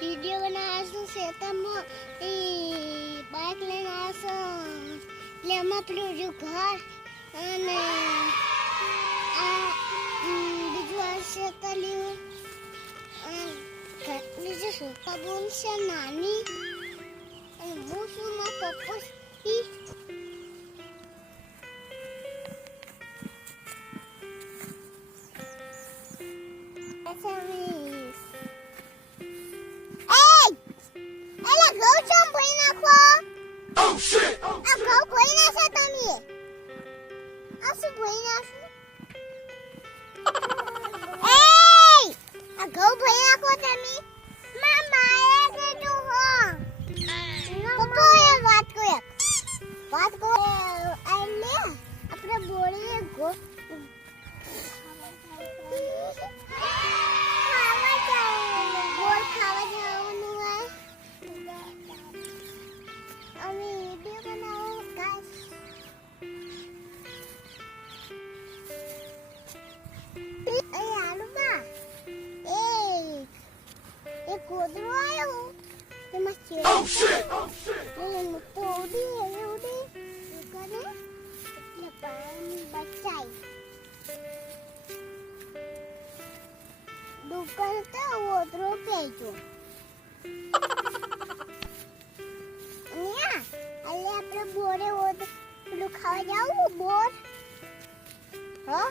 video બનાવશું ખેતરમાં એ bike લઈને આવશું એટલે એમાં પેલું રહ્યું ઘર અને આ બીજું આ આવશે કર્યું બીજું શું કબૂલ છે નાની, અને હું છું મારા પપ્પા as sobrinhas દુકાન તો ઓદરો પેજો ન્યા અલે આપણે બોરે ઓદ પેલું ખાવા જાવું બોર હા